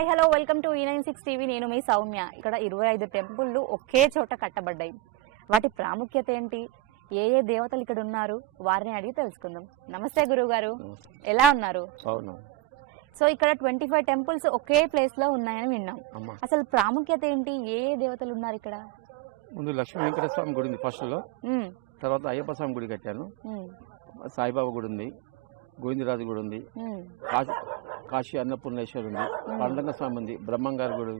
Hi hello welcome to ఈ nine six TV నేను మీ సౌమ్య. ఇక్కడ ఇరవై ఐదు టెంపుల్లు ఒకే చోట కట్టబడ్డాయి. వాటి ప్రాముఖ్యత ఏంటి? ఏ ఏ దేవతలు ఇక్కడ ఉన్నారు? వారిని అడిగి తెలుసుకుందాం. నమస్తే గురువు గారు ఎలా ఉన్నారు? సో ఇక్కడ ట్వంటీ ఫైవ్ టెంపుల్స్ ఒకే ప్లేస్లో ఉన్నాయని విన్నాం. అసలు ప్రాముఖ్యత ఏంటి? ఏ ఏ దేవతలు ఉన్నారు ఇక్కడ? ముందు లక్ష్మీ వెంకటేశ్వర స్వామి గుడి ఉంది ఫస్ట్లో ఉమ్, తర్వాత అయ్యప్ప స్వామి గుడి కట్టాను. సాయిబాబా గుడి ఉంది. గోవిందరాజు గుడి ఉంది. కాశీ అన్నపూర్ణేశ్వర్ ఉంది. పండంగ స్వామి ఉంది. బ్రహ్మంగారి గుడి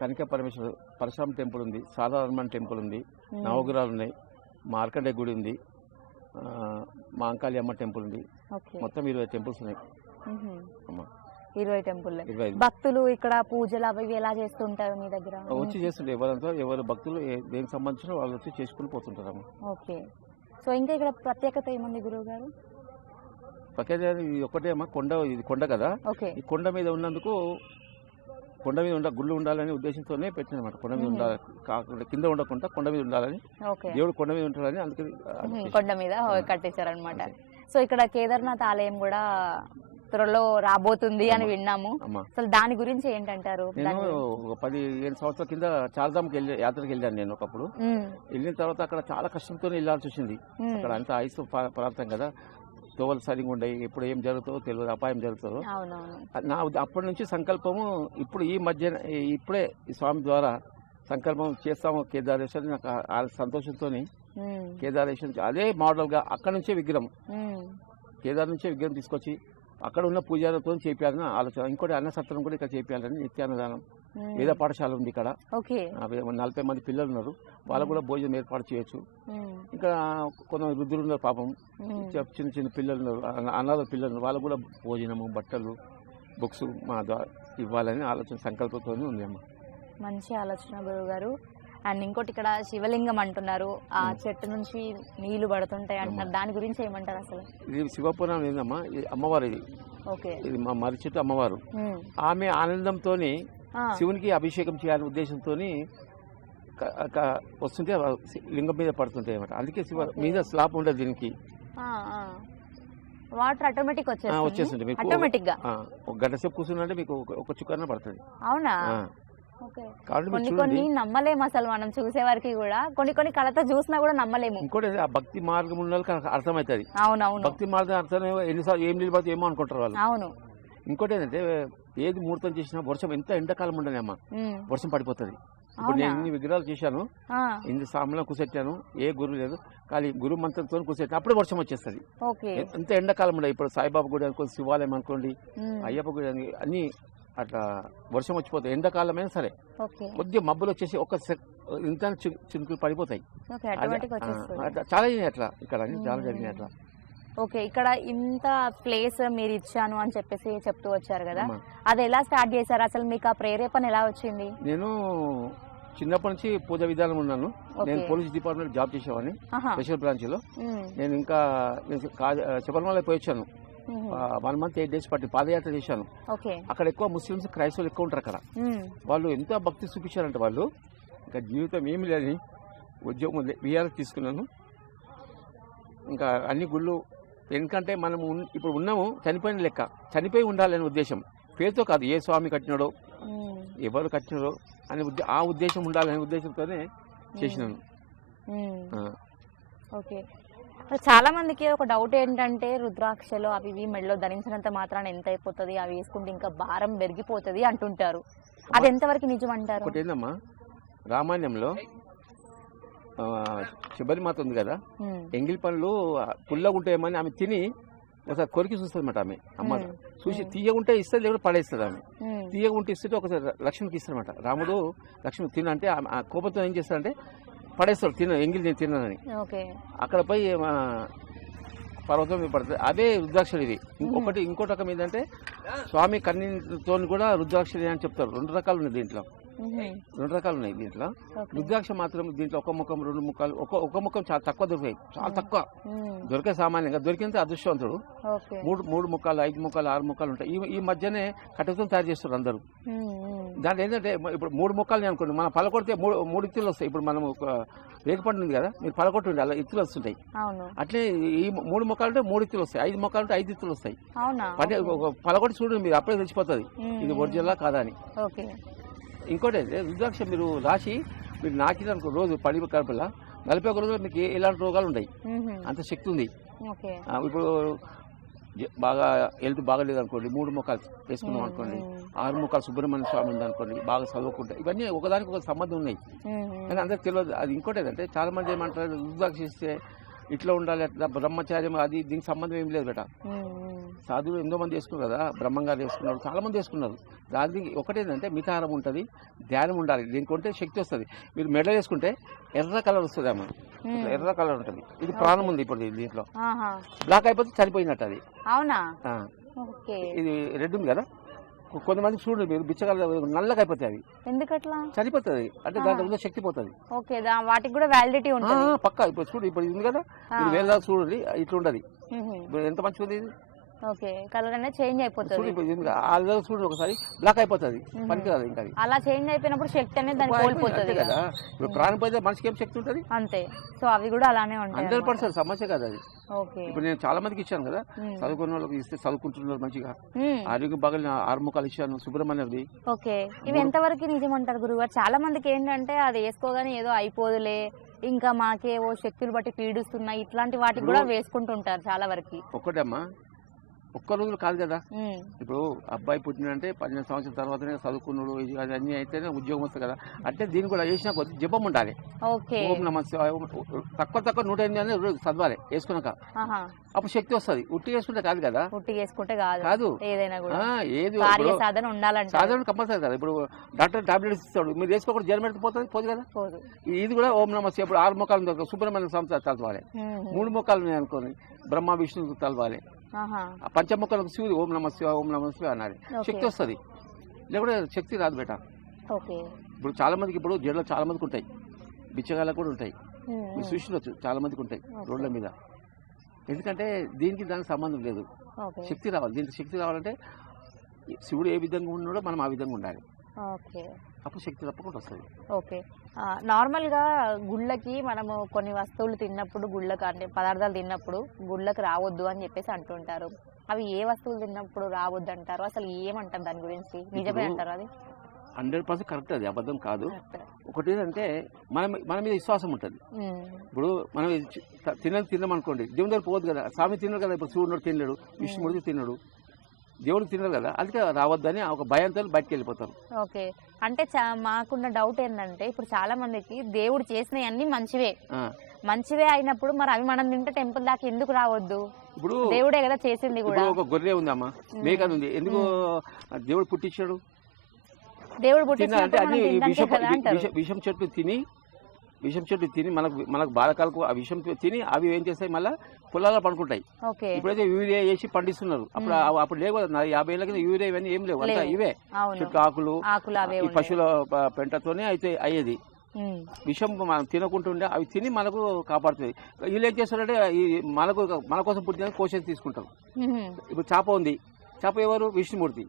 కనిక పరమేశ్వర పరశురామ టెంపుల్ ఉంది. సాధారణ టెంపుల్ ఉంది. నవగ్రహాలు ఉన్నాయి. మార్కండే గుడి ఉంది. మా అంకాళి అమ్మ టెంపుల్ ఉంది. మొత్తం ఇరవై టెంపుల్స్ ఉన్నాయి. ఇరవై టెంపుల్. భక్తులు ఇక్కడ పూజలు అవి ఎలా చేస్తుంటారు మీ దగ్గర? వచ్చి చేస్తుంటే ఎవరంతా ఎవరు భక్తులు దేనికి సంబంధించిన వాళ్ళు వచ్చి చేసుకుని పోతుంటారు ఓకే. సో ఇంకా ఇక్కడ ప్రత్యేకత ఏముంది గురువు గారు పక్కనే ఇది ఒకటే అమ్మ కొండ ఇది కొండ కదా. ఈ కొండ మీద ఉన్నందుకు కొండ మీద ఉండ గుళ్ళు ఉండాలనే ఉద్దేశంతోనే పెట్టినమాట. కొండ మీద. ఉండాలి కాకుండా కింద ఉండకుండా కొండ మీద ఉండాలని. దేవుడు కొండ మీద ఉంటాడని అందుకని. కొండ మీద కట్టించారనమాట సో ఇక్కడ కేదార్నాథ్ ఆలయం కూడా త్వరలో రాబోతుంది అని. విన్నాము. అసలు దాని గురించి ఏంటంటారు? నేను గురించి? ఒక పది ఏడు సంవత్సరాల కింద చార్ధామ్కి వెళ్ళి యాత్రకి వెళ్ళాను నేను ఒకప్పుడు. వెళ్ళిన తర్వాత అక్కడ చాలా కష్టంతో వెళ్ళాల్సి వచ్చింది. అక్కడ అంతా ఐస్ ప్రా- ప్రాంతం కదా. తోవలు సరిగా ఉండయి ఎప్పుడు ఏం జరుగుతుందో తెలియదు అపాయం జరుగుతుందో. నా అప్పటి నుంచి సంకల్పము ఇప్పుడు ఈ మధ్య ఇప్పుడే ఈ స్వామి ద్వారా సంకల్పం చేస్తాము కేదారేశ్వరి నాకు సంతోషంతో కేదారేశ్వరి అదే మోడల్గా అక్కడ నుంచే విగ్రహం. కేదార్ నుంచే విగ్రహం తీసుకొచ్చి అక్కడ ఉన్న పూజారులతో చేపించాలని ఆలోచన. ఇంకోటి అన్న సత్రం కూడా ఇక్కడ చేపించాలని నిత్యాన్నదానం. వేద పాఠశాల ఉంది ఇక్కడ. నలభై మంది పిల్లలు ఉన్నారు. వాళ్ళకు కూడా భోజనం ఏర్పాటు చేయొచ్చు. ఇంకా కొంతమంది వృద్ధులు ఉన్నారు పాపం. చిన్న చిన్న పిల్లలు ఉన్నారు. అనాథ పిల్లలు వాళ్ళకు కూడా భోజనము బట్టలు బుక్స్ మా ద్వారా ఇవ్వాలని ఆలోచన సంకల్పంతో ఉంది అమ్మ. మంచి ఆలోచన గురువు గారు అండ్ ఇంకోటి ఇక్కడ శివలింగం అంటున్నారు. ఆ. చెట్టు నుంచి నీళ్ళు పడుతుంటాయి అంటున్నారు. దాని గురించి ఏమంటారు అసలు? ఇది శివపురాణం ఏందమ్మా? ఇది అమ్మవారు ఇది. ఓకే. ఇది మా మర్రి చెట్టు అమ్మవారు. ఆమె ఆనందంతో శివునికి అభిషేకం చేయాలనే ఉద్దేశంతో వస్తుంటే లింగం మీద పడుతుంటాయి అన్నమాట. అందుకే శివ. మీద స్లాబ్ ఉండదు దీనికి. వాటర్ ఆటోమేటిక్ వచ్చేస్తుంది. ఆటోమేటిక్గా ఒక గంట సేపు మీకు ఒక- ఒక చుక్కన పడుతుంది. అవునా? కొన్ని కొన్ని నమ్మలేము అసలు మనం చూసే వారికి కూడా. కొన్ని కొన్ని కళతో చూసినా కూడా నమ్మలేము. ఇంకోటి ఆ భక్తి మార్గం ఉన్న వాళ్ళకి అర్థమవుతుంది. అవునవును. భక్తి మార్గం అర్థం ఎన్నిసార్లు ఏం నిలబడితే ఏమో అనుకుంటారు వాళ్ళు. అవును. ఇంకోటి ఏంటంటే ఏది ముహూర్తం చేసినా వర్షం ఎంత ఎండాకాలం ఉండనే అమ్మ. వర్షం పడిపోతుంది. ఇప్పుడు నేను? ఇన్ని విగ్రహాలు చేశాను. ఇన్ని సాములను కూర్చొచ్చాను ఏ గురువు లేదు. కానీ గురు మంత్రంతో కూర్చొచ్చాను అప్పుడే వర్షం వచ్చేస్తుంది. ఎంత ఎండాకాలం ఉండే? ఇప్పుడు సాయిబాబా గుడి అనుకోండి శివాలయం అనుకోండి అయ్యప్ప గుడి అని అన్ని అట్లా వర్షం వచ్చిపోతాయి ఎండాకాలమైనా సరే కొద్దిగా మబ్బులు వచ్చేసి ఒక ఇంత చినుకులు పడిపోతాయి. చాలా అట్లా ఇక్కడ చాలా. జరిగినాయి అట్లా. ఓకే ఇక్కడ ఇంత ప్లేస్ మీరు ఇచ్చాను అని చెప్పేసి చెప్తూ వచ్చారు కదా. అది ఎలా స్టార్ట్ చేశారు? అసలు మీకు ఆ ప్రేరేపణ ఎలా వచ్చింది? నేను చిన్నప్పటి నుంచి పూజ విధానం ఉన్నాను. నేను పోలీస్ డిపార్ట్మెంట్ జాబ్ చేసేవాడిని. స్పెషల్ బ్రాంచ్లో నేను ఇంకా శబరిమల పోయి వచ్చాను. వన్ మంత్ ఎయిట్ డేస్ పట్టి పాదయాత్ర చేశాను. అక్కడ ఎక్కువ ముస్లిమ్స్ క్రైస్తవులు ఎక్కువ ఉంటారు అక్కడ. వాళ్ళు ఎంత భక్తి చూపించారంటే వాళ్ళు ఇంకా జీవితం ఏమి లేదని ఉద్యోగం విఆర్ తీసుకున్నాను. ఇంకా అన్ని గుళ్ళు ఎందుకంటే మనం ఉన్- ఇప్పుడు ఉన్నాము చనిపోయిన లెక్క. చనిపోయి ఉండాలనే ఉద్దేశం. పేరుతో కాదు ఏ స్వామి కట్టినాడో ఎవరు కట్టినారో అనే ఉద్దే ఆ ఉద్దేశం ఉండాలనే ఉద్దేశంతోనే చేసినాను. ఓకే. చాలా మందికి ఒక డౌట్ ఏంటంటే రుద్రాక్షలు అవి ఇవి మెడలో ధరించినంత మాత్రాన ఎంత అయిపోతుంది? అవి వేసుకుంటే ఇంకా భారం పెరిగిపోతుంది అంటుంటారు. అది ఎంతవరకు నిజం అంటారు ఒకటి ఏందమ్మా? రామాయణంలో ఆ, శబరిమాత ఉంది కదా? ఎంగిల్ పనులు పుల్లగా ఉంటాయేమని ఆమె తిని ఒకసారి కొరికి చూస్తుంది అన్నమాట ఆమె అమ్మ. చూసి. తీయగుంటే ఇస్తుంది లేకపోతే పడేస్తుంది ఆమె. తీయగుంటే ఇస్తుంటే ఒకసారి లక్ష్మణ్కి ఇస్తారన్నమాట రాముడు లక్ష్మణ్ తిన అంటే ఆమె- ఆ కోపంతో ఏం చేస్తాడంటే పడేస్తాడు తిన ఎంగిల్ నేను తిన్నానని ఓకే. అక్కడ పోయి మా పర్వతం పడుతుంది అదే రుద్రాక్షలు ఇది. ఇంకొకటి ఇంకో రకం ఏంటంటే స్వామి కన్నీతో కూడా రుద్రాక్షలు అని చెప్తారు. రెండు రకాలు ఉన్నాయి దీంట్లో. రెండు రకాలు ఉన్నాయి దీంట్లో. రుద్రాక్ష మాత్రం దీంట్లో ఒక ముఖం రెండు ముఖాలు ఒక ఒక ముఖం చాలా తక్కువ దొరికాయి. చాలా తక్కువ. దొరికే సామాన్యంగా దొరికినంత అదృష్టవంతుడు. మూడు మూడు ముఖాలు ఐదు ముఖాలు ఆరు ముఖాలు ఉంటాయి. ఈ ఈ మధ్యనే కట్టెతో తయారు చేస్తారు అందరూ. దాంట్లో ఏంటంటే ఇప్పుడు మూడు ముఖాలు అనుకోండి మనం పలకొడితే మూడు మూడు ఇత్తులు వస్తాయి. ఇప్పుడు మనం ఒక రేగుపండు ఉంది కదా మీరు పలకొట్టుండి అలా ఇత్తులు వస్తుంటాయి. అట్లే ఈ మూడు మొక్కలు అంటే మూడు ఇత్తులు వస్తాయి. ఐదు మొక్కలు అంటే ఐదు ఇత్తులు వస్తాయి. పలకొట్టి చూడండి మీరు అప్పుడే తెలిసిపోతుంది. మ్మ్. ఇది ఒరిజినలా కాదా అని. ఇంకోటి రుద్రాక్ష మీరు రాసి మీరు నాకిదనుకో రోజు పడి కడుపులా నలభై ఒక రోజులు మీకు ఎలాంటి రోగాలు ఉన్నాయి. అంత శక్తి ఉంది ఇప్పుడు బాగా హెల్త్ బాగాలేదు అనుకోండి మూడు మొక్కలు వేసుకున్నాం అనుకోండి. ఆరు మొక్కలు సుబ్రహ్మణ్య స్వామి ఉంది అనుకోండి బాగా చదువుకుంటాయి ఇవన్నీ ఒకదానికి ఒక సంబంధం ఉన్నాయి. కానీ అందరికి తెలియదు అది ఇంకోటి ఏంటంటే చాలా మంది ఏమంటారు రుద్రాక్ష ఇస్తే ఇట్లా ఉండాలి అట్లా బ్రహ్మచార్యం అది దీనికి సంబంధం ఏం లేదు బేట. మ్మ్. సాధువులు ఎంతో మంది వేసుకున్నారు కదా బ్రహ్మంగారు వేసుకున్నారు చాలా మంది వేసుకున్నారు. దానికి ఒకటేంటంటే మితాహారం ఉంటుంది ధ్యానం ఉండాలి దీనికి ఉంటే శక్తి వస్తుంది. మీరు మెడ వేసుకుంటే ఎర్ర కలర్ వస్తుంది అమ్మ. మ్మ్. ఎర్ర కలర్ ఉంటుంది. ఇది ప్రాణం ఉంది ఇప్పుడు దీంట్లో. బ్లాక్ అయిపోతే చనిపోయినట్టు అది. అవునా? ఇది రెడ్ ఉంది కదా? కొంతమంది చూడండి మీరు బిచ్చగల నల్లగా అయిపోతాయి అవి. ఎందుకట్లా? చనిపోతుంది అంటే దాంట్లో ఉన్న శక్తి పోతుంది. ఓకే వాటికి కూడా వ్యాలిడిటీ ఉంటుంది. పక్కా. ఇప్పుడు చూడు ఇప్పుడు ఇది కదా. మీరు వేరే చూడండి ఇట్లా ఉండదు ఎంత మంచిగా ఉంది ఇది? ఓకే కలర్ అనేది చేంజ్ అయిపోతుంది. ఇప్పుడు ఇది ఉంది కదా, ఆ దగ్గర చూడు ఒకసారి బ్లాక్ అయిపోతుంది. పనికిరాదు ఇంకా అలా చేంజ్ అయిపోయినప్పుడు శక్తి అనేది దాన్ని కోల్పోతుంది కదా. ఇప్పుడు ప్రాణం పోతే మనిషికి ఏం శక్తి ఉంటుంది? అంతే. సో అవి కూడా అలానే ఉంటాయి హండ్రెడ్. పర్సెంట్ సమస్య కాదు అది. ఓకే. ఇప్పుడు నేను చాలా మందికి ఇచ్చాను కదా. చదువుకున్న వాళ్ళకి ఇస్తే చదువుకుంటున్నారు మంచిగా. ఆరోగ్యం బాగా ఆరు ముఖాలు ఇచ్చాను సుబ్రహ్మణ్యది. ఓకే. ఇవి ఎంతవరకు నిజమంటారు గురుగారు? చాలా మందికి ఏంటంటే అది వేసుకోగానే ఏదో అయిపోదులే ఇంకా మాకేవో శక్తులు బట్టి పీడిస్తున్నాయి ఇట్లాంటి వాటికి కూడా వేసుకుంటుంటారు చాలా వరకు. ఒక్కటమ్మా ఒక్క రోజులు కాదు. కదా ఇప్పుడు అబ్బాయి పుట్టినంటే పన్నెండు సంవత్సరాల తర్వాతనే చదువుకున్నాడు ఇది అది అన్ని అయితేనే ఉద్యోగం వస్తుంది కదా. అంటే దీన్ని కూడా వేసిన కొద్ది జపం ఉండాలి. ఓం నమ తక్కువ తక్కువ నూట ఎనిమిది అనేది రోజు చదవాలి వేసుకున్నాక. అప్పుడు శక్తి వస్తుంది. ఉట్టి వేసుకుంటే కాదు కదా. వేసుకుంటే కాదు. కాదు. ఏది సాధన ఉండాలంటే. కంపల్సరీ కదా. ఇప్పుడు డాక్టర్ టాబ్లెట్స్ ఇస్తాడు. మీరు వేసుకోకుండా జ్వరం పోతుంది పోదు కదా. ఇది కూడా ఓం నమ శివాయ. ఇప్పుడు ఆరు ఉంది సుబ్రహ్మణ్య సంస్థ చదవాలి. మూడు మొక్కలు ఉన్నాయి అనుకోని బ్రహ్మ విష్ణువు తలవాలి ఆ పంచ మొక్కలకు శివుడు ఓం నమ శివ ఓం నమ శివ అనాలి. శక్తి వస్తుంది. లేకుంటే శక్తి రాదు బేట. ఇప్పుడు చాలా మందికి ఇప్పుడు జడ్లో చాలా మందికి ఉంటాయి. బిచ్చగాళ్ళకు కూడా ఉంటాయి. మీరు చూసినవచ్చు చాలా మందికి ఉంటాయి. రోడ్ల మీద. ఎందుకంటే దీనికి దానికి సంబంధం లేదు. శక్తి రావాలి. దీనికి శక్తి రావాలంటే శివుడు ఏ విధంగా ఉన్నాడో మనం ఆ విధంగా ఉండాలి. అప్పుడు శక్తి తప్పకుండా వస్తుంది. ఓకే. నార్మల్గా గుళ్ళకి మనము కొన్ని వస్తువులు తిన్నప్పుడు గుళ్ళకి అంటే పదార్థాలు తిన్నప్పుడు గుళ్ళకి రావద్దు అని చెప్పేసి అంటుంటారు. అవి ఏ వస్తువులు తిన్నప్పుడు రావద్దు అంటారు? అసలు ఏమంటారు దాని గురించి? నిజమే అంటారు అది? హండ్రెడ్ పర్సెంట్ కరెక్ట్ అది అబద్ధం కాదు. ఒకటి ఏంటంటే మన మన మీద విశ్వాసం ఉంటుంది. ఇప్పుడు మనం తినని తిన్నాం అనుకోండి దేవుని దగ్గర పోదు కదా. స్వామి తిన్నాడు కదా ఇప్పుడు సూర్యుడు తిన్నాడు విష్ణుమూర్తి తిన్నాడు దేవుడు తిన్నాడు కదా. అందుకే రావద్దని ఒక భయంతో బయటకు వెళ్ళిపోతారు ఓకే. అంటే మాకున్న డౌట్ ఏంటంటే ఇప్పుడు చాలా మందికి దేవుడు చేసినవి అన్ని మంచివే మంచివే అయినప్పుడు మరి అవి మనం తింటే టెంపుల్ దాకా ఎందుకు రావద్దు? ఇప్పుడు దేవుడే కదా చేసింది కూడా. ఒక గొర్రె ఉందమ్మా మేక ఉంది. ఎందుకు దేవుడు పుట్టించాడు? దేవుడు తినడానికే విషం చెట్లు తిని విషం చెట్లు తిని మనకు మనకు బాలకాలకు ఆ విషం తిని అవి ఏం చేస్తాయి? మళ్ళీ పొలాల్లో పడుకుంటాయి. ఇప్పుడైతే యూరియా వేసి పండిస్తున్నారు. అప్పుడు అప్పుడు లేవు కదా, యాభై ఏళ్ళ కింద యూరియా ఇవన్నీ ఏం లేవు. అంతా. ఇవే. చెట్లు ఆకులు ఈ. పశువుల పెంటతోనే అయితే అయ్యేది. విషం మనం తినకుంటుండే అవి తిని మనకు కాపాడుతుంది. వీళ్ళు ఏం చేస్తారంటే ఈ మనకు మన కోసం పుట్టిన కోసేసి తీసుకుంటారు. ఇప్పుడు చేప ఉంది. చేప ఎవరు? విష్ణుమూర్తి.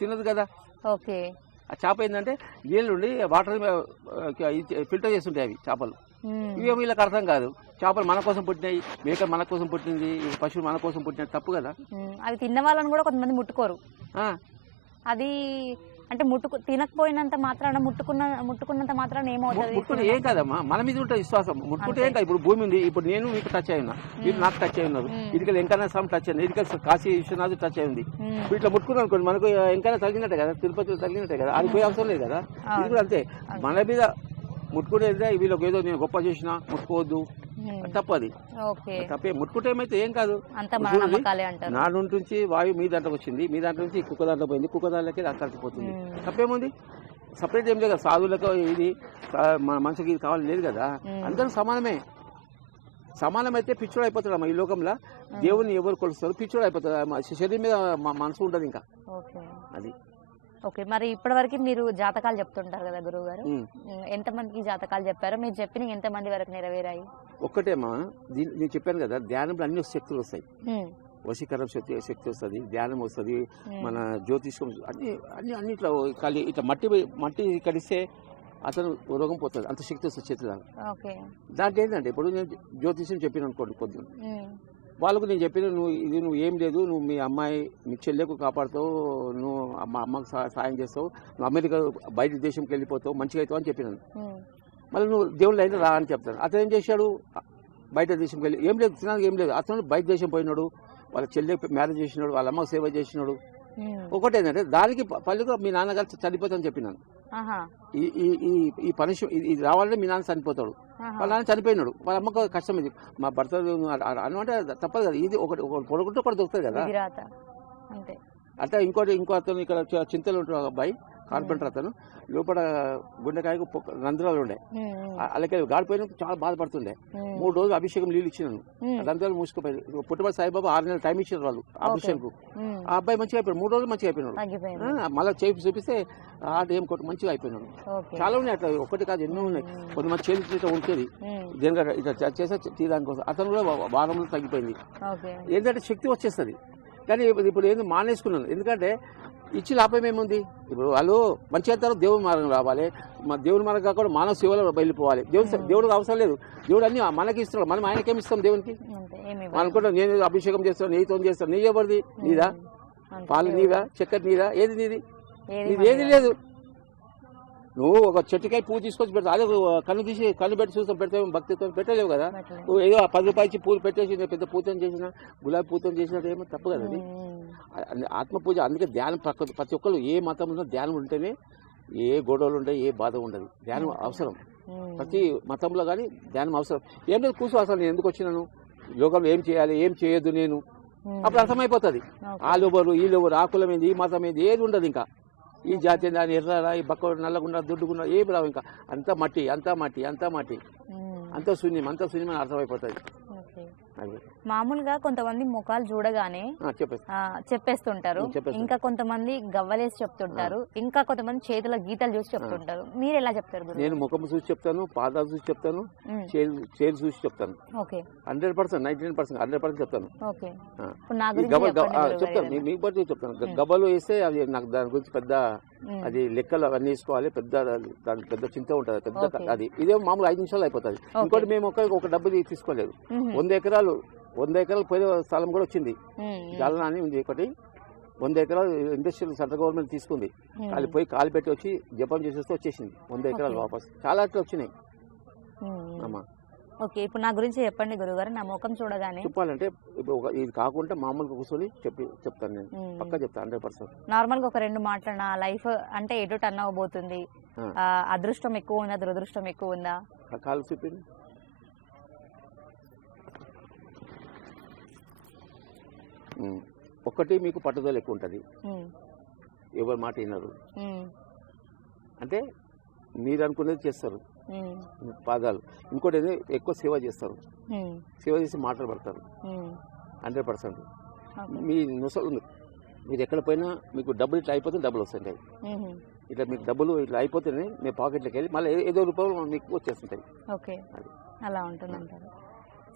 తినదు కదా? ఓకే. ఆ చేప ఏంటంటే నీళ్ళుండి వాటర్ ఫిల్టర్ చేస్తుంటాయి అవి చేపలు. ఇవి వీళ్ళకి అర్థం కాదు. చేపలు మన కోసం పుట్టినాయి మేక మన కోసం పుట్టింది పశువులు మన కోసం పుట్టినది తప్పు కదా? అవి తిన్న వాళ్ళని కూడా కొంతమంది ముట్టుకోరు. అది అంటే ముట్టుకు తినకపోయినంత మాత్రాన ముట్టుకున్న ముట్టుకున్నంత మాత్రాన ఏమవుతుంది? ముట్టుకుంటే ఏం కాదమ్మా. మన మీద ఉంటుంది విశ్వాసం. ముట్టుకుంటే ఏం కాదు. ఇప్పుడు భూమి ఉంది. ఇప్పుడు నేను మీకు టచ్ అయి ఉన్నా. మీరు నాకు టచ్ అయి ఉన్నారు. మ్మ్. ఇదికల్ వెంకన్న స్వామి టచ్ అయింది. ఇదికల్ కాశీ విశ్వనాథ్ టచ్ అయింది ఉమ్, ఇప్పుడు ఇట్లా ముట్టుకున్నాం అనుకోండి మనకు ఎంకైనా తగినట్టే కదా? తిరుపతిలో తగినట్టే కదా? అది పోయే అవసరం లేదు కదా? ఇది కూడా అంతే. మన మీద ముట్టుకునేదే వీళ్ళకి ఏదో నేను గొప్ప చేసినా ముట్టుకోవద్దు. తప్పు అది ఓకే. తప్పే. ముట్టుకుంటే ఏమైతే ఏం కాదు. నా నుంచి వాయువు మీ దాంట్లోకి వచ్చింది. మీ దాంట్లో నుంచి కుక్క దాంట్లో పోయింది. కుక్క దాంట్లోకి అక్కడికి పోతుంది. తప్పేముంది? సపరేట్ ఏం లేదు కదా. సాధువులకు ఇది మన మనసుకి ఇది కావాలి లేదు కదా. అందరూ సమానమే. సమానమైతే పిచ్చోడు అయిపోతాడు ఈ లోకంలో. దేవుని ఎవరు కొలుస్తారు? పిచ్చోడు అయిపోతాడు శరీరం మీద మనసు ఉండదు ఇంకా. ఓకే. అది. ఓకే. మరి ఇప్పటివరకు మీరు జాతకాలు చెప్తుంటారు కదా గురువు గారు మ్మ్. ఎంత మందికి జాతకాలు చెప్పారో? మీరు చెప్పిన ఎంత మంది వరకు నెరవేరాయి? ఒక్కటేమా దీని నేను చెప్పాను కదా ధ్యానంలో అన్ని శక్తులు వస్తాయి. వశీకరణ శక్తి శక్తి వస్తుంది ధ్యానం వస్తుంది మన జ్యోతిష్కం అన్ని అన్ని అన్నిట్లో ఖాళీ ఇట్లా మట్టి మట్టి కడిస్తే అతను రోగం పోతుంది అంత శక్తి వస్తుంది చేతిలో ఓకే. దాంట్లో ఏంటంటే ఇప్పుడు నేను జ్యోతిష్యం చెప్పిన అనుకోండి కొద్దిగా వాళ్ళకు నేను చెప్పిన నువ్వు ఇది నువ్వు ఏం లేదు నువ్వు మీ అమ్మాయి మీ చెల్లెకు కాపాడుతావు నువ్వు మా అమ్మకు సాయం చేస్తావు నువ్వు అమెరికా బయట దేశంకి వెళ్ళిపోతావు మంచిగా అవుతావు అని చెప్పినాను. మళ్ళీ నువ్వు దేవుళ్ళు అయినా రా అని చెప్తాను అతను ఏం చేశాడు? బయట దేశంకి వెళ్ళి ఏం లేదు తినడానికి ఏం లేదు. అతను బయట దేశం పోయినాడు వాళ్ళ చెల్లె మ్యారేజ్ చేసినాడు వాళ్ళ అమ్మకు సేవ చేసినాడు. ఒకటి ఏంటంటే దానికి పల్లిగా మీ నాన్నగారు చనిపోతాను చెప్పినాను ఈ ఈ పనిష్ ఇది రావాలంటే మీ నాన్న చనిపోతాడు. వాళ్ళ నాన్న చనిపోయినాడు. వాళ్ళ అమ్మకు కష్టం ఇది. మా భర్త అనమంటే తప్పదు కదా. ఇది ఒకటి పొడగొట్టు ఒకటి దొరుకుతుంది కదా. అట్లా ఇంకోటి ఇంకో అతను ఇక్కడ చింతలు ఉంటాడు అబ్బాయి కార్పెంటర్ అతను. లోపల గుండెకాయకు రంధ్రాలు ఉండే. అలాగే గాడిపోయిన చాలా బాధపడుతుండే. మూడు రోజులు అభిషేకం నీళ్ళు ఇచ్చినాను. రంధ్రాలు మూసుకుపోయి పుట్టుబడి సాయిబాబా ఆరు నెలలు టైం ఇచ్చారు వాళ్ళు అభిషేకం. ఉమ్, ఆ అబ్బాయి మంచిగా అయిపోయాడు. మూడు రోజులు మంచిగా అయిపోయినాడు. మళ్ళీ చేసి చూపిస్తే ఆట ఏం కొట్టు మంచిగా అయిపోయినాడు. చాలా ఉన్నాయి అట్లా ఒకటి కాదు ఎన్నో ఉన్నాయి. కొంతమంది చేతి ఇట్లా ఉంటుంది ఉమ్, దేనికంటే ఇట్లా తీయడానికి కోసం. అతను కూడా వారంలో తగ్గిపోయింది. ఏంటంటే శక్తి వచ్చేస్తుంది. కానీ ఇప్పుడు ఇప్పుడు ఏంది మానేసుకున్నాను. ఎందుకంటే ఇచ్చి లాభం ఏముంది? ఇప్పుడు వాళ్ళు మంచి చేస్తారు దేవుని మార్గం రావాలి. మా దేవుని మార్గం కాకుండా మానవ సేవలో వెళ్ళిపోవాలి దేవుడు. దేవుడికి అవసరం లేదు. దేవుడు అన్ని మనకి ఇస్తున్నాడు. మనం ఆయనకేమి ఇస్తాం దేవునికి? అనుకుంటా నేను అభిషేకం చేస్తాను నెయ్యితో చేస్తాను. నెయ్యి ఎవరిది? నీదా? పాలు నీవా చక్కెర నీదా? ఏది నీది? నీది ఏది లేదు. నువ్వు ఒక చెట్టుకాయ పువ్వు తీసుకొచ్చి పెడతావు. అదే కన్ను తీసి కన్ను పెట్టి చూస్తాం పెడతావు భక్తితో పెట్టలేవు కదా. నువ్వు ఏదో ఆ పది రూపాయలు పూలు పెట్టేసి పెద్ద పూతం చేసిన గులాబీ పూతం చేసినట్టు ఏమో తప్పు కదా అది. ఆత్మ పూజ అందుకే ధ్యానం ప్రతి ప్రతి ఒక్కరు ఏ మతంలో ధ్యానం ఉంటేనే ఏ గొడవలు ఉంటాయి ఏ బాధ ఉండదు. ధ్యానం అవసరం. ప్రతి మతంలో కానీ ధ్యానం అవసరం. ఏం లేదు కూర్చో అసలు నేను ఎందుకు వచ్చినాను? లోకంలో ఏం చేయాలి ఏం చేయొద్దు నేను? అప్పుడు అర్థమైపోతుంది. వాళ్ళు ఎవరు వీళ్ళు ఎవరు ఆ కులం ఏంది ఈ మతం ఏంది ఏది ఉండదు ఇంకా. ఈ జాతి ఏంది, అని ఎర్రరా ఈ బక్క నల్లగుండా దుడ్డుగుండా ఏమి రావు ఇంకా. అంతా మట్టి అంతా మట్టి అంతా మట్టి. అంతా శూన్యం అంతా శూన్యం అని అర్థమైపోతుంది మామూలుగా కొంతమంది ముఖాలు చూడగానే చెప్పేస్తుంటారు. ఇంకా కొంతమంది గవ్వలేసి చెప్తుంటారు. ఇంకా కొంతమంది చేతుల గీతలు చూసి చెప్తుంటారు. మీరు ఎలా చెప్తారు? నేను ముఖం చూసి చెప్తాను పాదాలు చూసి చెప్తాను చేరు చూసి చెప్తాను. Hundred percent ninety nine percent hundred percent చెప్తాను. చెప్తాను. మీకు బట్టి చెప్తాను. గ- ఉం. గబలు వేస్తే అది నాకు దాని గురించి పెద్ద అది లెక్కలు అవన్నీ వేసుకోవాలి. పెద్ద దానికి పెద్ద చింత ఉంటుంది. పెద్ద. అది. ఇదే మామూలు ఐదు నిమిషాలు అయిపోతుంది. ఇంకోటి మేము ఒక డబ్బు తీసుకోలేదు. వంద ఎకరాలు వంద ఎకరాలు పోయిన స్థలం కూడా వచ్చింది. జాలనా అని ఉంది ఒకటి. వంద ఎకరాలు ఇండస్ట్రియల్ సెంట్రల్ గవర్నమెంట్ తీసుకుంది. కాలి పోయి కాలు పెట్టి వచ్చి జపం చేసేస్తే వచ్చేసింది. వంద ఎకరాలు. వాపస్. చాలా అట్లా వచ్చినాయి. అమ్మా. ఓకే ఇప్పుడు నా గురించి చెప్పండి గురుగారు నా ముఖం చూడగానే చెప్పాలంటే ఇప్పుడు ఇది కాకుండా మామూలుగా కూర్చొని చెప్పి చెప్తాను నేను. పక్కా చెప్తాను హండ్రెడ్ పర్సెంట్. నార్మల్గా ఒక రెండు మాటలు నా లైఫ్ అంటే ఎటు టర్న్ అవ్వబోతుంది? అదృష్టం ఎక్కువ ఉందా దురదృష్టం ఎక్కువ ఉందా? కాలు చూపింది ఒక్కటి మీకు పట్టుదల ఎక్కువ ఉంటుంది ఎవరి మాట వినరు. అంటే మీరు అనుకునేది చేస్తారు పాదాలు. ఇంకోటి ఏదో? ఎక్కువ సేవ చేస్తారు. సేవ చేసి మాటలు పడతారు. Hundred percent. మీ నుసలు మీరు ఎక్కడ పోయినా మీకు డబ్బులు ఇట్లా అయిపోతే డబ్బులు వస్తుంటాయి. ఇట్లా మీకు డబ్బులు ఇట్లా అయిపోతేనే మీ పాకెట్లోకి వెళ్ళి మళ్ళీ ఏదో రూపాయలు మీకు వచ్చేస్తుంటాయి. ఓకే. అది. అలా ఉంటుందంటారు.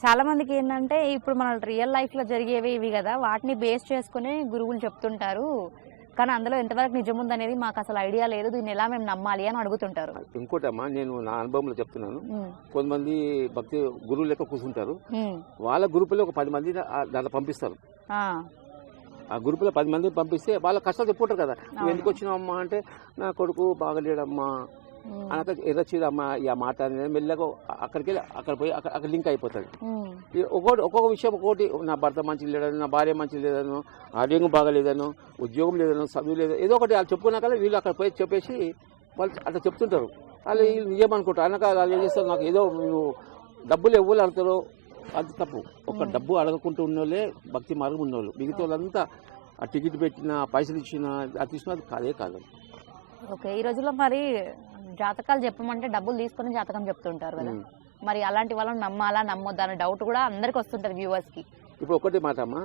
చాలా మందికి ఏంటంటే ఇప్పుడు మన రియల్ లైఫ్లో జరిగేవి ఇవి కదా వాటిని బేస్ చేసుకుని గురువులు చెప్తుంటారు. కానీ అందులో ఎంతవరకు నిజం ఉందనేది మాకు అసలు ఐడియా లేదు. దీన్ని ఎలా మేము నమ్మాలి అని అడుగుతుంటారు. ఇంకోటి అమ్మా నేను నా అనుభవంలో చెప్తున్నాను. కొంతమంది భక్తి గురువు లెక్క కూర్చుంటారు. వాళ్ళ గ్రూపులో ఒక పది మంది దాంట్లో పంపిస్తారు. ఆ, గ్రూపులో పది మంది పంపిస్తే వాళ్ళ కష్టాలు చెప్పుకుంటారు కదా. నువ్వు. ఎందుకు వచ్చినావమ్మా? అంటే నా కొడుకు బాగలేడమ్మా. ఉమ్, అనక ఎర్రచ్చిదమ్మా ఈ ఆ మాట అనేది మెల్లగా అక్కడికి వెళ్ళి అక్కడ పోయి అక్కడ అక్కడ లింక్ అయిపోతుంది ఒక్కొక్కటి ఒక్కొక్క విషయం ఒక్కొక్కటి నా భర్త మంచి లేడను నా భార్య మంచి లేదను ఆరోగ్యం బాగలేదను ఉద్యోగం లేదను చదువు లేదు ఏదో ఒకటి వాళ్ళు చెప్పుకున్నాక వీళ్ళు అక్కడ పోయి చెప్పేసి వాళ్ళు అట్లా చెప్తుంటారు. వాళ్ళు వీళ్ళు నిజం అనుకుంటారు. అనక వాళ్ళు ఏం చేస్తారు? నాకు ఏదో డబ్బులు ఎవ్వరు అడుగుతారో అది తప్పు. ఒక. డబ్బు అడగకుంటూ ఉన్నోళ్ళే భక్తి మార్గం ఉన్నోళ్ళు. మిగతా వాళ్ళంతా ఆ టికెట్ పెట్టిన పైసలు ఇచ్చిన అది తీసుకున్న అది కాదే కాదు. ఓకే ఈ రోజుల్లో మరి జాతకాలు చెప్పమంటే డబ్బులు తీసుకొని జాతకం చెప్తుంటారు కదా. మరి అలాంటి వాళ్ళని నమ్మాలా నమ్మొద్దా అనే డౌట్ కూడా అందరికి వస్తుంటది వ్యూవర్స్కి. ఇప్పుడు ఒకటి మాట అమ్మా.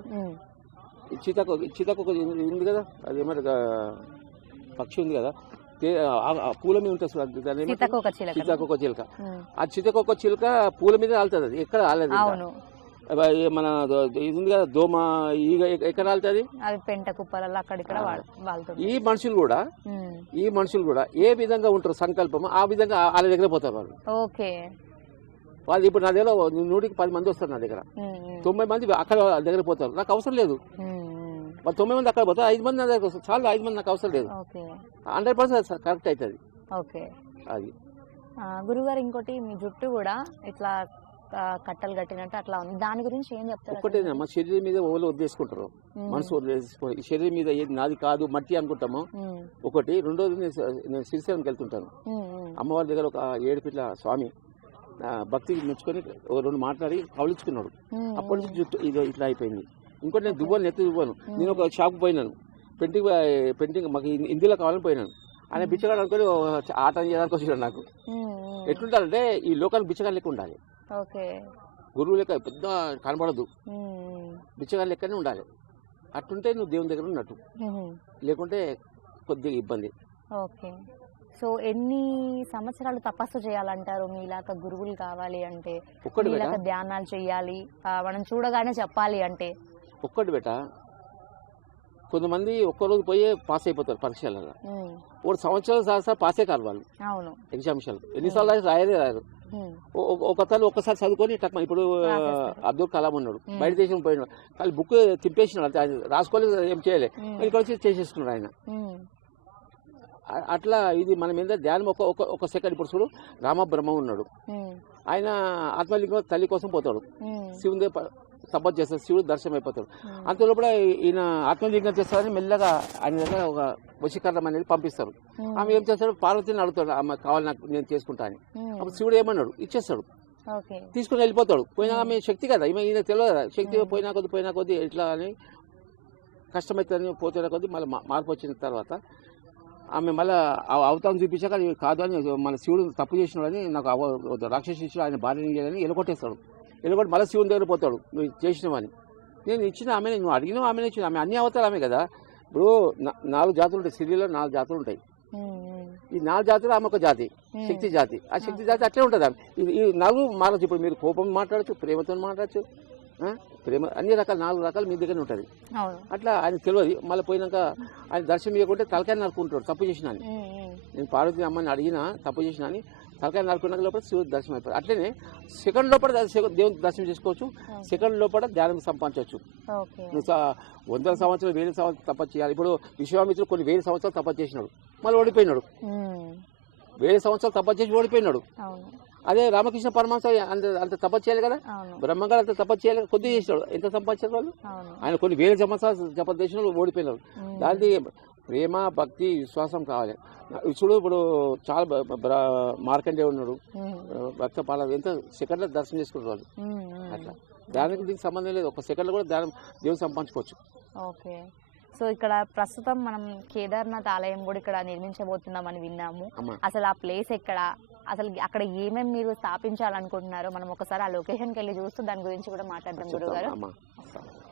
చీతకు చీతకు ఉంది కదా? అది ఏమంటారు పక్షి ఉంది కదా? పూల మీద ఉంటుంది? సీతకోక చిలక. ఆ సీతాకోక చిలుక పూల మీద రాలుతుంది అది ఎక్కడ రాలేదు మన ఇది ఉంది కదా దోమ ఈగ ఎక్కడ రాలుతుంది అవి పెంట కుప్పలలో. వాల్- వాళ్తుంది ఈ మనుషులు కూడా ఈ మనుషులు కూడా ఏ విధంగా ఉంటారు సంకల్పం ఆ విధంగా వాళ్ళ దగ్గర పోతారు వాళ్ళు. ఓకే. వాళ్ళు ఇప్పుడు నా దగ్గర నూటికి పది మంది వస్తారు నా దగ్గర. తొంభై మంది అక్కడ దగ్గర పోతారు. నాకు అవసరం లేదు. వాళ్ళు తొంభై మంది అక్కడ పోతారు. ఐదు మంది నా దగ్గర వస్తారు. చాలు ఐదు మంది నాకు అవసరం లేదు. హండ్రెడ్ పర్సెంట్ కరెక్ట్ అవుతుంది. ఓకే. అది. గురుగారు ఇంకోటి మీ జుట్టు కూడా ఇట్లా కట్టలు కట్టినట్టు అట్లా ఉంది. దాని గురించి ఏం చెప్తారు ఒక్కటే అసలు? మా శరీరం మీద ఓలు వదిలేసుకుంటారు. మనసు వదిలేసుకుంటారు శరీరం మీద ఏది నాది కాదు మట్టి అనుకుంటాము. ఒకటి రెండోది నేను శ్రీశైలంకి వెళ్తుంటాను. అమ్మవారి దగ్గర ఒక ఏడు పిల్ల స్వామి ఆ, భక్తికి మెచ్చుకొని రెండు మాట్లాడి కవలించుకున్నాడు అప్పటి నుంచి జుట్టు ఇది ఇట్లా అయిపోయింది. ఇంకోటి నేను. దువ్వను నెత్తి దువ్వను. నేను ఒక షాప్ పోయినాను. పెయింటింగ్ పెయింటింగ్ మాకు హిందీలో కావాలని పోయినాను. ఆయన. బిచ్చగాడు అనుకొని ఆట చేయడానికి వచ్చాడు నాకు. ఎట్లుంటారంటే ఈ లోకానికి బిచ్చగాడు లెక్క ఉండాలి. గురువు లెక్క పెద్ద కనబడదు బిచ్చగాడు లెక్కనే ఉండాలి. అట్టుంటే నువ్వు దేవుని దగ్గర ఉన్నట్టు. లేకుంటే కొద్దిగా ఇబ్బంది. ఓకే. సో ఎన్ని సంవత్సరాలు తపస్సు చేయాలంటారు? మీలాగా గురువులు కావాలి అంటే? ధ్యానాలు చేయాలి? మనం చూడగానే చెప్పాలి అంటే? ఒక్కటి బేట? కొంతమంది ఒక్కరోజు పోయే పాస్ అయిపోతారు పరీక్షలలో. ఒక సంవత్సరాలు సార్ సార్ పాసే కాదు వాళ్ళు. అవును. ఎగ్జామ్షన్లు. ఎన్నిసార్లు రాసి రాయరే ఒక- ఒకసారి ఒక్కసారి చదువుకొని టక్మ ఇప్పుడు. అబ్దుల్ కలాం ఉన్నాడు. బయట దేశం పోయినాడు. కానీ బుక్ తిప్పేసినాడు అంతే. రాసుకోలేదు ఏం చేయలే. ఇక్కడ వచ్చి చేసేసుకున్నాడు ఆయన. అట్లా ఇది మన మీద ధ్యానం ఒక ఒక సెకండ్. ఇప్పుడు చూడు రామ బ్రహ్మ ఉన్నాడు ఆయన ఆత్మలింగం తల్లి కోసం పోతాడు. శివుని సపోర్ట్ చేస్తాడు శివుడు దర్శనం అయిపోతాడు ఉమ్, అంత లోపల ఈయన ఆత్మలింగం చేస్తారని మెల్లగా ఆయన దగ్గర ఒక వశీకరణం అనేది పంపిస్తారు. ఆమె ఏం చేస్తాడు? పార్వతిని అడుగుతాడు ఆమె కావాలి నాకు నేను చేసుకుంటా అని. అప్పుడు శివుడు ఏమన్నాడు? ఇచ్చేస్తాడు. తీసుకుని వెళ్ళిపోతాడు. పోయినా మ్మ్. ఆమె శక్తి కదా ఈమె ఈయన తెలియదు కదా. శక్తి. పోయినా కొద్ది పోయినా కొద్ది ఇట్లా అని కష్టమవుతుందని పోతున్న కొద్ది మళ్ళీ మార్పు వచ్చిన తర్వాత ఆమె మళ్ళీ అవతారం చూపించాక కాదు అని మన శివుడు తప్పు చేసినాడని నాకు రాక్షస ఆయన భార్యని చేయాలని ఎలగొట్టేస్తాడు. ఎలగొట్టి మళ్ళీ శివుని దగ్గర పోతాడు. నువ్వు చేసినవని. నేను ఇచ్చిన ఆమె నువ్వు అడిగిన ఆమెనే ఇచ్చిన ఆమె. అన్ని అవతారు ఆమె కదా. ఇప్పుడు నాలుగు జాతులు ఉంటాయి. సిరిలో నాలుగు జాతులు ఉంటాయి. ఈ నాలుగు జాతులు ఆమె ఒక జాతి శక్తి జాతి. ఆ శక్తి జాతి అట్లే ఉంటుంది ఆమె. ఇది ఈ నాలుగు మారచ్చు. ఇప్పుడు మీరు కోపం మాట్లాడచ్చు ప్రేమతో మాట్లాడచ్చు? ప్రేమ అన్ని రకాల నాలుగు రకాలు మీ దగ్గర ఉంటుంది. అట్లా ఆయన తెలియదు. మళ్ళీ పోయినాక ఆయన దర్శనం ఇవ్వకుంటే తలకాయ నరుకుంటాడు తప్పు చేసిన నేను పార్వతి అమ్మని అడిగినా తప్పు చేసిన అని తలకాయ నరుకున్నాక లోపల శివుడు దర్శనం అయిపోయింది అట్లనే సెకండ్ లోపల దేవుని దర్శనం చేసుకోవచ్చు. సెకండ్ లోపల ధ్యానం సంపాదించవచ్చు. వందల సంవత్సరాలు వేల సంవత్సరాలు తపస్సు చేయాలి. ఇప్పుడు విశ్వామిత్రుడు కొన్ని వేల సంవత్సరాలు తపస్సు చేసినాడు. మళ్ళీ ఓడిపోయినాడు. వేల సంవత్సరాలు తపస్సు చేసి ఓడిపోయినాడు. అదే రామకృష్ణ పరమాంస అంత అంత తపస్సు చేయాలి కదా? బ్రహ్మంగారు అంత తపస్సు చేయాలి కొద్దిగా చేసినాడు. ఎంత సంపాదించారు వాళ్ళు? ఆయన కొన్ని వేల సంవత్సరాలు తపస్సు చేసిన వాళ్ళు ఓడిపోయినారు ఉమ్, దానికి ప్రేమ భక్తి విశ్వాసం కావాలి. చూడు ఇప్పుడు చాలా మార్కండే ఉన్నాడు. భక్త పాల ఎంత సెకండ్లో దర్శనం చేసుకుంటారు వాళ్ళు. అట్లా. దానికి దీనికి సంబంధం లేదు. ఒక సెకండ్లో కూడా దానం దేవుని సంపాదించుకోవచ్చు. ఓకే. సో ఇక్కడ ప్రస్తుతం మనం కేదార్నాథ్ ఆలయం కూడా ఇక్కడ నిర్మించబోతున్నామని విన్నాము. అమ్మా. అసలు ఆ ప్లేస్ ఎక్కడ? అసలు అక్కడ ఏమేమి మీరు స్థాపించాలనుకుంటున్నారో మనం ఒకసారి ఆ లొకేషన్కి వెళ్ళి చూస్తూ దాని గురించి కూడా మాట్లాడదాం గురువు గారు